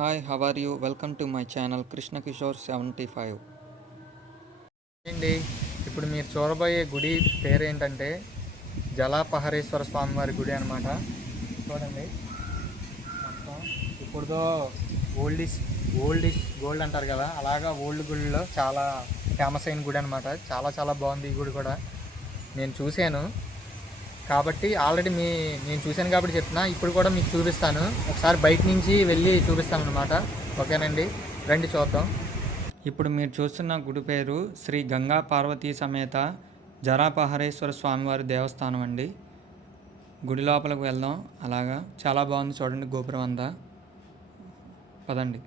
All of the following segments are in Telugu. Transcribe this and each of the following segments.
Hi, how are you? Welcome to my channel Krishna Kishore 75. అండి ఇప్పుడు మీరు చూడబోయే గుడి పేరు ఏంటంటే జలాపహరేశ్వర స్వామి వారి గుడి అనమాట. చూడండి, మొత్తం ఇప్పుడుదో ఓల్డ్ గోల్డ్ అంటారు కదా, అలాగా ఓల్డ్ గుడిలో చాలా ఫేమస్ అయిన గుడి అనమాట. చాలా చాలా బాగుంది ఈ గుడి కూడా. నేను చూశాను కాబట్టి ఆల్రెడీ నేను చూశాను కాబట్టి చెప్తున్నా. ఇప్పుడు కూడా మీకు చూపిస్తాను, ఒకసారి బయట నుంచి వెళ్ళి చూపిస్తాను అనమాట. ఓకేనండి, రండి చూద్దాం. ఇప్పుడు మీరు చూస్తున్న గుడి పేరు శ్రీ గంగా పార్వతీ సమేత జరాపహరేశ్వర స్వామివారి దేవస్థానం అండి. గుడి లోపలికి వెళ్దాం. అలాగా చాలా బాగుంది, చూడండి గోపురం అంతా. పదండి,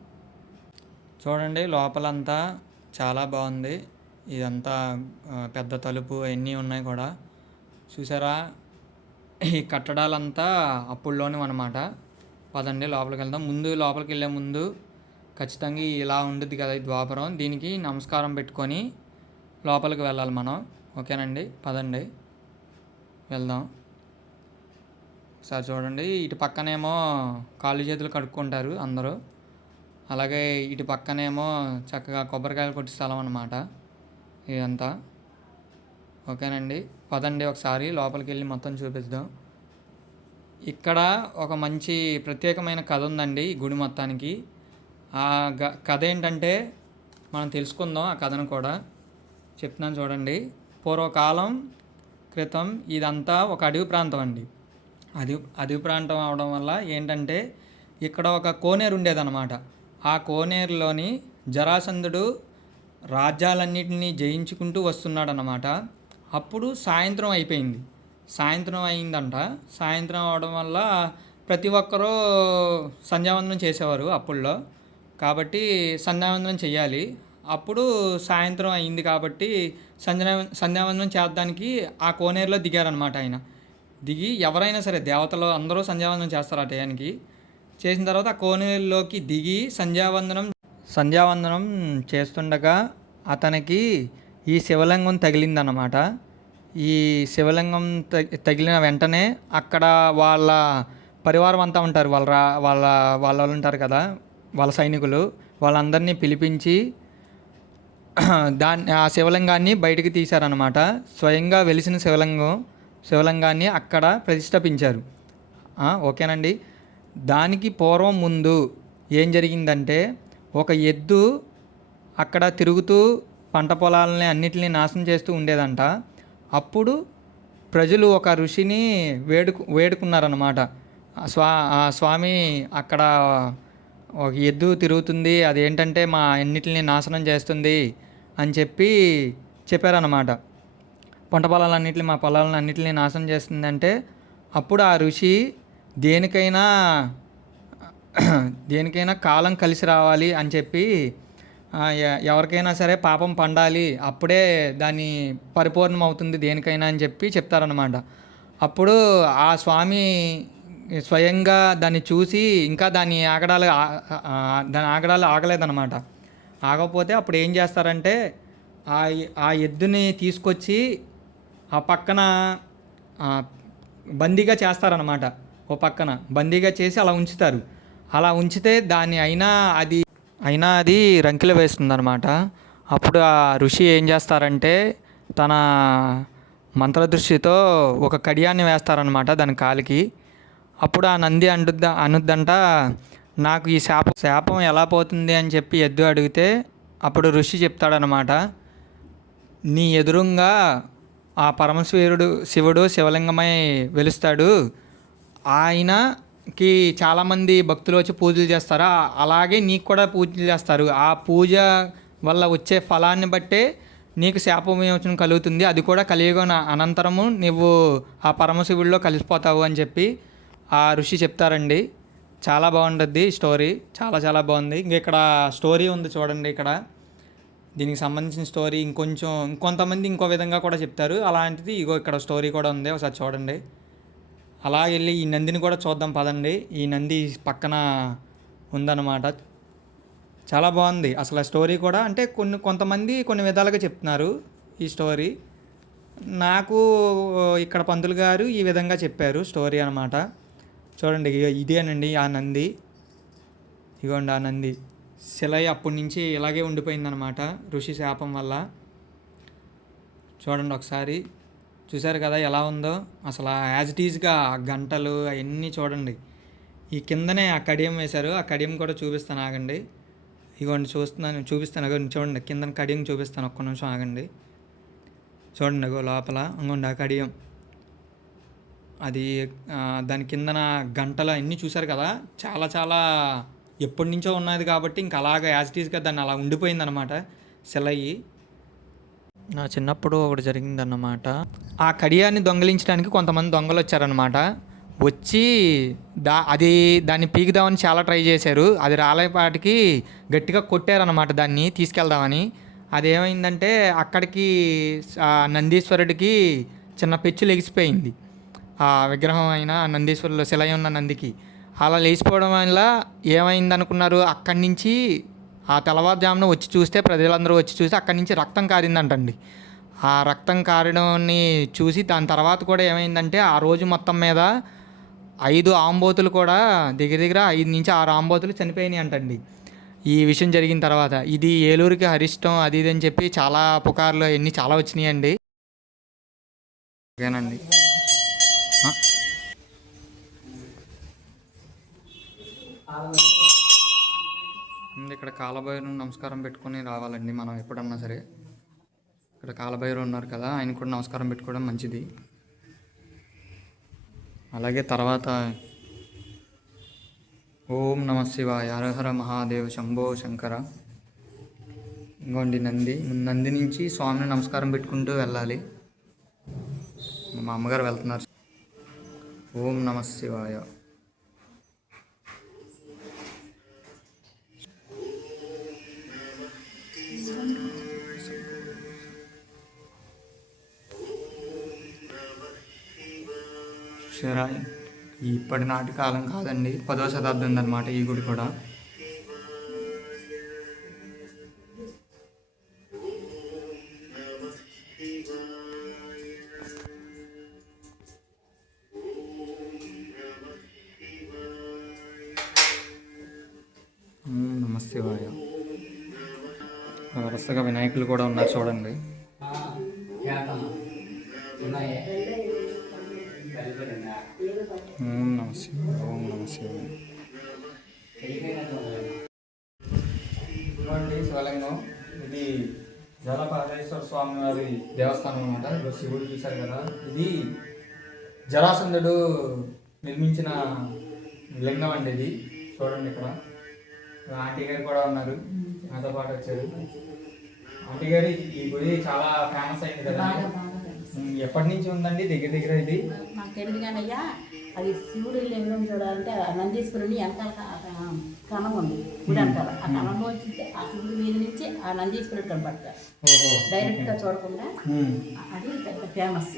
చూడండి లోపలంతా చాలా బాగుంది. ఇదంతా పెద్ద తలుపు అవన్నీ ఉన్నాయి కూడా. చూసారా, ఈ కట్టడాలంతా అప్పుల్లోనివి అనమాట. పదండి లోపలికి వెళ్దాం. లోపలికి వెళ్ళే ముందు ఖచ్చితంగా ఇలా ఉంటుంది కదా ఈ ద్వాపరం, దీనికి నమస్కారం పెట్టుకొని లోపలికి వెళ్ళాలి మనం. ఓకేనండి, పదండి వెళ్దాం. ఒకసారి చూడండి, ఇటు పక్కనేమో కాళ్ళు చేతులు కడుక్కుంటారు అందరూ. అలాగే ఇటు పక్కనేమో చక్కగా కొబ్బరికాయలు కొట్టి స్థలం అన్నమాట ఇదంతా. ఓకేనండి, పదండి ఒకసారి లోపలికి వెళ్ళి మొత్తం చూపిద్దాం. ఇక్కడ ఒక మంచి ప్రత్యేకమైన కథ ఉందండి ఈ గుడి మొత్తానికి. ఆ కథ ఏంటంటే మనం తెలుసుకుందాం. ఆ కథను కూడా చెప్తున్నాను చూడండి. పూర్వకాలం క్రితం ఇదంతా ఒక అడవి ప్రాంతం అండి. అడవి ప్రాంతం అవడం వల్ల ఏంటంటే ఇక్కడ ఒక కోనేరు ఉండేదన్నమాట. ఆ కోనేరులోని జరాసంధుడు రాజ్యాలన్నింటినీ జయించుకుంటూ వస్తున్నాడనమాట. అప్పుడు సాయంత్రం అయిపోయింది. సాయంత్రం అయిందంట. సాయంత్రం అవడం వల్ల ప్రతి ఒక్కరూ సంధ్యావందనం చేసేవారు అప్పుల్లో. కాబట్టి సంధ్యావందనం చేయాలి. అప్పుడు సాయంత్రం అయింది కాబట్టి సంధ్యావందనం చేద్దానికి ఆ కోనేరులో దిగారనమాట ఆయన. దిగి ఎవరైనా సరే దేవతలు అందరూ సంధ్యావందనం చేస్తారు ఆ టయానికి. చేసిన తర్వాత ఆ కోనేరులోకి దిగి సంధ్యావందనం చేస్తుండగా అతనికి ఈ శివలింగం తగిలిందన్నమాట. ఈ శివలింగం తగిలిన వెంటనే అక్కడ వాళ్ళ పరివారం అంతా ఉంటారు, వాళ్ళ వాళ్ళు ఉంటారు కదా, వాళ్ళ సైనికులు. వాళ్ళందరినీ పిలిపించి ఆ శివలింగాన్ని బయటికి తీశారనమాట. స్వయంగా వెలిసిన శివలింగాన్ని అక్కడ ప్రతిష్ఠాపించారు. ఓకేనండి. దానికి పూర్వం ముందు ఏం జరిగిందంటే ఒక ఎద్దు అక్కడ తిరుగుతూ పంట పొలాలని అన్నిటిని నాశనం చేస్తూ ఉండేదంట. అప్పుడు ప్రజలు ఒక ఋషిని వేడుకున్నారన్నమాట. ఆ స్వామి అక్కడ ఒక ఎద్దు తిరుగుతుంది, అదేంటంటే మా అన్నిటిని నాశనం చేస్తుంది అని చెప్పారన్నమాట. పంట పొలాలన్నింటినీ మా పొలాలను అన్నింటినీ నాశనం చేస్తుందంటే అప్పుడు ఆ ఋషి దేనికైనా కాలం కలిసి రావాలి అని చెప్పి ఎవరికైనా సరే పాపం పండాలి, అప్పుడే దాన్ని పరిపూర్ణం అవుతుంది దేనికైనా అని చెప్తారనమాట. అప్పుడు ఆ స్వామి స్వయంగా దాన్ని చూసి ఇంకా దాని ఆగడాలు ఆగలేదన్నమాట. ఆగకపోతే అప్పుడు ఏం చేస్తారంటే ఆ ఎద్దుని తీసుకొచ్చి ఆ పక్కన బందీగా చేస్తారనమాట. ఓ పక్కన బందీగా చేసి అలా ఉంచుతారు. అలా ఉంచితే దాన్ని అయినా అది రంకెలు వేస్తుందన్నమాట. అప్పుడు ఆ ఋషి ఏం చేస్తారంటే తన మంత్రదృష్టితో ఒక కడియాన్ని వేస్తారనమాట దాని కాలికి. అప్పుడు ఆ నంది అనుద్దంట, నాకు ఈ శాపం ఎలా పోతుంది అని చెప్పి ఎద్దు అడిగితే అప్పుడు ఋషి చెప్తాడనమాట, నీ ఎదురుగా ఆ శివుడు శివలింగమై వెలుస్తాడు. ఆయనకి చాలామంది భక్తులు వచ్చి పూజలు చేస్తారు. అలాగే నీకు కూడా పూజలు చేస్తారు. ఆ పూజ వల్ల వచ్చే ఫలాన్ని బట్టే నీకు శాప విమోచనం కలుగుతుంది. అది కూడా కలియుగం అనంతరము నువ్వు ఆ పరమశివుడిలో కలిసిపోతావు అని చెప్పి ఆ ఋషి చెప్తారండి. చాలా బాగుంటుంది స్టోరీ, చాలా చాలా బాగుంది. ఇక్కడ స్టోరీ ఉంది చూడండి. ఇక్కడ దీనికి సంబంధించిన స్టోరీ ఇంకొంతమంది ఇంకో విధంగా కూడా చెప్తారు. అలాంటిది ఇక్కడ స్టోరీ కూడా ఉంది, ఒకసారి చూడండి. అలా వెళ్ళి ఈ నందిని కూడా చూద్దాం పదండి. ఈ నంది పక్కన ఉందన్నమాట. చాలా బాగుంది అసలు ఆ స్టోరీ కూడా. అంటే కొంతమంది కొన్ని విధాలుగా చెప్తున్నారు ఈ స్టోరీ. నాకు ఇక్కడ పంతులు గారు ఈ విధంగా చెప్పారు స్టోరీ అనమాట. చూడండి, ఇదేనండి ఆ నంది. ఇగోండి ఆ నంది శిలై అప్పటి నుంచి ఇలాగే ఉండిపోయిందనమాట ఋషి శాపం వల్ల. చూడండి ఒకసారి, చూసారు కదా ఎలా ఉందో అసలు యాజ్ ఇట్ ఈజ్గా గంటలు అవన్నీ చూడండి. ఈ కిందనే ఆ కడియం వేశారు, ఆ కడియం కూడా చూపిస్తాను ఆగండి. ఇగోండి చూపిస్తాను అగోండి చూడండి, కింద కడియం చూపిస్తాను, ఒక్క నిమిషం ఆగండి. చూడండి అగో లోపల ఇంకోండి ఆ కడియం, అది దాని కిందన గంటలు అన్నీ చూసారు కదా, చాలా చాలా ఎప్పటి నుంచో ఉన్నది కాబట్టి ఇంకా అలాగ యాజ్ ఇట్ ఈజ్గా దాన్ని అలా ఉండిపోయిందనమాట శిలయి. నా చిన్నప్పుడు ఒకటి జరిగిందన్నమాట. ఆ కడియాన్ని దొంగిలించడానికి కొంతమంది దొంగలు వచ్చారనమాట. వచ్చి దాన్ని పీకుదామని చాలా ట్రై చేశారు. అది రాలేపాటికి గట్టిగా కొట్టారనమాట దాన్ని తీసుకెళ్దామని. అదేమైందంటే అక్కడికి నందీశ్వరుడికి చిన్న పెచ్చు లెగిసిపోయింది. ఆ విగ్రహం అయినా నందీశ్వరులో శిలై ఉన్న నందికి అలా లేచిపోవడం వల్ల ఏమైందనుకున్నారు, అక్కడి నుంచి ఆ తెల్లవారుజామున వచ్చి చూస్తే ప్రజలందరూ వచ్చి చూసి అక్కడి నుంచి రక్తం కారిందంటండి. ఆ రక్తం కారడాన్ని చూసి దాని తర్వాత కూడా ఏమైందంటే ఆ రోజు మొత్తం మీద 5 ఆంబోతులు కూడా దగ్గర 5 నుంచి 6 ఆంబోతులు చనిపోయినాయి అంటండి ఈ విషయం జరిగిన తర్వాత. ఇది ఏలూరుకి హరిష్టం అది ఇది అని చెప్పి చాలా పుకార్లు అవన్నీ చాలా వచ్చినాయండి. ఓకేనండి. ఇక్కడ కాలభైరవుని నమస్కారం పెట్టుకొని రావాలండి మనం ఎప్పుడన్నా సరే. ఇక్కడ కాలభైరవుడు ఉన్నారు కదా, ఆయన కూడా నమస్కారం పెట్టుకోవడం మంచిది. అలాగే తర్వాత ఓం నమ శివాయ, హరహర మహాదేవ్, శంభో శంకర. ఇంకోండి నంది నుంచి స్వామిని నమస్కారం పెట్టుకుంటూ వెళ్ళాలి. మా అమ్మగారు వెళ్తున్నారు. ఓం నమ శివాయ. చూసారా, ఇప్పటి నాటి కాలం కాదండి, 10వ శతాబ్దం ఉందన్నమాట ఈ గుడి కూడా. నమ శివాయ. వరుసగా వినాయకులు కూడా ఉన్నారు చూడండి. ఓం నమ శివాయ, ఓం నమ శివాయ. ఇదిగోండి శివలింగం. ఇది జలపారేశ్వర స్వామి వారి దేవస్థానం అనమాట. ఇప్పుడు శివుడు చూశారు కదా, ఇది జరాసంధుడు నిర్మించిన లింగం అండి ఇది. చూడండి ఇక్కడ ఆంటీ గారు కూడా ఉన్నారు, నాతో పాటు వచ్చారు. ఆంటీ గారు ఈ గుడి చాలా ఫేమస్ అయింది కదా, ఎప్పటి నుంచి ఉందండి దగ్గర ఇది? నాకు తెలియదు కానీ అయ్యా, అది శివుడి లింగం చూడాలంటే నందీశ్వరుని వెనకాల కణం ఉంది గుడి వెనకాల. ఆ కణంలో వచ్చి ఆ శివుడి మీద నుంచి ఆ నందీశ్వరుడు కనపడతారు డైరెక్ట్గా చూడకుండా. అది పెద్ద ఫేమస్.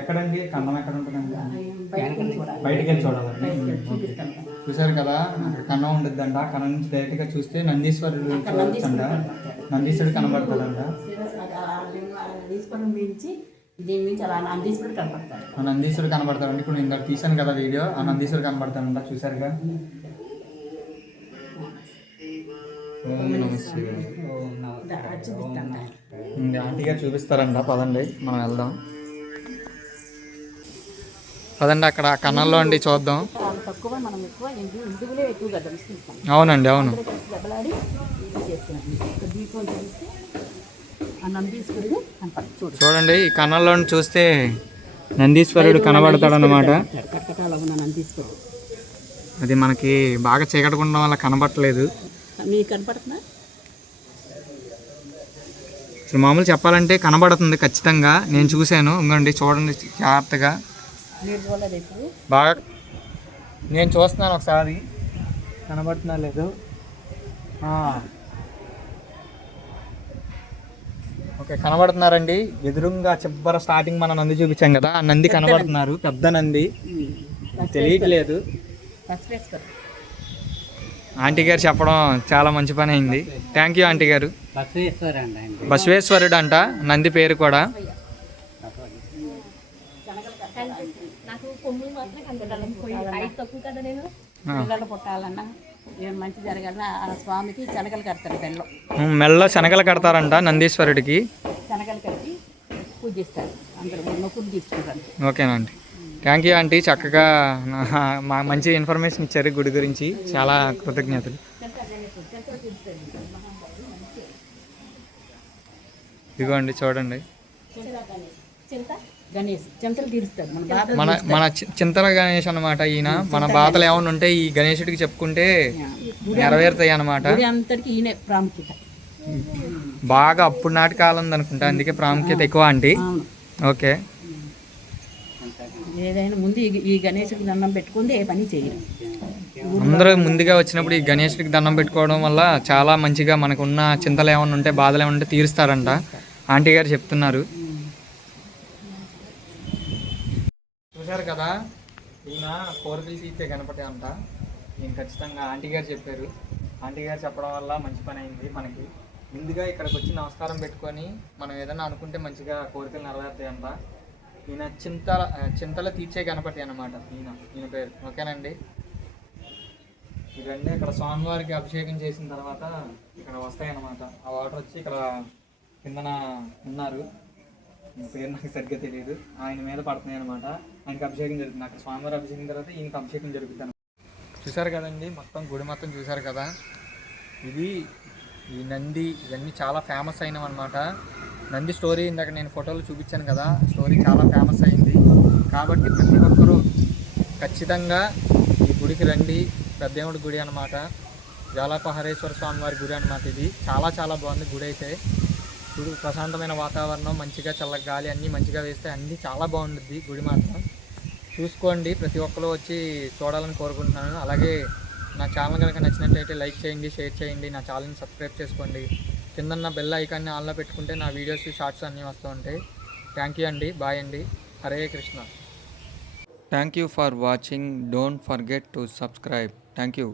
ఎక్కడండి కన్నం? ఎక్కడ ఉంటుందండి? బయటికి వెళ్ళి చూడాలండి. చూసారు కదా, కన్నం ఉంటుందంట. కన్నం నుంచి డైరెక్ట్గా చూస్తే నందీశ్వరుడు నందీశ్వరుడు కనబడతాడంట. నందీశ్వరుడు మించి దీని నుంచి అలా నందీశ్వరుడు కనపడతాడు. ఆ నందీశ్వరుడు కనబడతాడండి. ఇప్పుడు నేను తీసాను కదా వీడియో, ఆ నందీశ్వరుడు కనబడతాడంట. చూసారుగా. ఆంటీ గారు చూపిస్తారంట, పదండి మనం వెళ్దాం. పదండి, అక్కడ కన్నాల్లో అండి చూద్దాం. అవునండి, అవును. చూడండి, ఈ కన్నాల్లో చూస్తే నందీశ్వరుడు కనబడతాడన్నమాట. అది మనకి బాగా చీకటి ఉండడం వల్ల కనబడట్లేదు. అసలు మామూలు చెప్పాలంటే కనబడుతుంది ఖచ్చితంగా, నేను చూశాను. ఇంకోండి చూడండి జాగ్రత్తగా, బాగా నేను చూస్తున్నాను ఒకసారి, కనబడుతున్నా లేదు. ఓకే, కనబడుతున్నారండి. ఎదురుగా చివర స్టార్టింగ్ మనం నంది చూపించాం కదా, ఆ నంది కనబడుతున్నారు. పెద్ద నంది తెలియట్లేదు. ఆంటీ గారు చెప్పడం చాలా మంచి పని అయింది. థ్యాంక్ యూ ఆంటీ గారు. బసవేశ్వరుడు అంట నంది పేరు కూడా. పుట్టాలన్నా ఏమైనా మంచి జరగాలని ఆ స్వామికి శనగలు కడతారు బెల్లం మెల్ల శనగలు కడతారంట నందీశ్వరుడికి. శనగలు కట్టి పూజిస్తారు అందరూ మొక్కులు తీసుకుంటారు. ఓకేనండి, థ్యాంక్ యూ ఆంటీ. చక్కగా మా మంచి ఇన్ఫర్మేషన్ ఇచ్చారు గుడి గురించి. చాలా కృతజ్ఞతలు. ఇదిగోండి చూడండి, గణేష్ చింతలు తీరుస్తారు మన బాధ మన మన చింతల గణేష్ అన్నమాట. ఈయన మన బాధలు ఏమైనా ఉంటే ఈ గణేశుడికి చెప్పుకుంటే నెరవేరుతాయి అన్నమాట. అంతటికి ఈయన ప్రాముఖ్యత బాగా అప్పుడు నాటి కాలం అనుకుంటా, అందుకే ప్రాముఖ్యత ఎక్కువ ఆంటీ. ఓకే, ఏదైనా ముందు ఈ గణేశుడికి దండం పెట్టుకుంటే ఏ పని చేయరు. అందరూ ముందుగా వచ్చినప్పుడు ఈ గణేశుడికి దండం పెట్టుకోవడం వల్ల చాలా మంచిగా మనకున్న చింతలు ఏమైనా ఉంటే బాధలు ఏమైనా ఉంటే తీరుస్తారంట ఆంటీ గారు చెప్తున్నారు. చూశారు కదా, ఈయన కోరికలు తీర్చే గణపతి అంట. నేను ఖచ్చితంగా ఆంటీ గారు చెప్పారు. ఆంటీ గారు చెప్పడం వల్ల మంచి పని అయింది మనకి. ముందుగా ఇక్కడికి వచ్చి నమస్కారం పెట్టుకొని మనం ఏదైనా అనుకుంటే మంచిగా కోరికలు నెరవేరుతాయి అంట. ఈయన చింతల తీర్చే గణపతి అన్నమాట ఈయన పేరు. ఓకేనండి, ఇవన్నీ ఇక్కడ స్వామివారికి అభిషేకం చేసిన తర్వాత ఇక్కడ వస్తాయన్నమాట. ఆ వాటర్ వచ్చి ఇక్కడ కిందన ఉన్నారు, పేరు నాకు సరిగ్గా తెలియదు, ఆయన మీద పడుతున్నాయి అనమాట. ఆయనకి అభిషేకం జరుగుతుంది. అక్కడ స్వామివారి అభిషేకం తర్వాత ఈయనకి అభిషేకం జరుగుతుంది. చూసారు కదండి, మొత్తం గుడి మొత్తం చూసారు కదా. ఇది ఈ నంది ఇవన్నీ చాలా ఫేమస్ అయినవి అనమాట. నంది స్టోరీ ఇందాక నేను ఫోటోలు చూపించాను కదా, స్టోరీ చాలా ఫేమస్ అయింది. కాబట్టి ప్రతి ఒక్కరూ ఖచ్చితంగా ఈ గుడికి రండి. పెద్దేవుడి గుడి అనమాట, జాలపహరేశ్వర స్వామి వారి గుడి అనమాట. ఇది చాలా చాలా బాగుంది గుడి అయితే. గుడి ప్రశాంతమైన వాతావరణం, మంచిగా చల్ల గాలి అన్నీ మంచిగా వేస్తే అన్నీ చాలా బాగుంటుంది గుడి మాత్రం. చూసుకోండి, ప్రతి ఒక్కరు వచ్చి చూడాలని కోరుకుంటున్నాను. అలాగే నా ఛానల్ కనుక నచ్చినట్లయితే లైక్ చేయండి, షేర్ చేయండి, నా ఛానల్ని సబ్స్క్రైబ్ చేసుకోండి. కిందన్న బెల్ ఐకాన్ని ఆన్లో పెట్టుకుంటే నా వీడియోస్ షార్ట్స్ అన్నీ వస్తూ ఉంటాయి. థ్యాంక్ యూ అండి, బాయ్ అండి, Hare Krishna. Thank you for watching. Don't forget to subscribe. Thank you.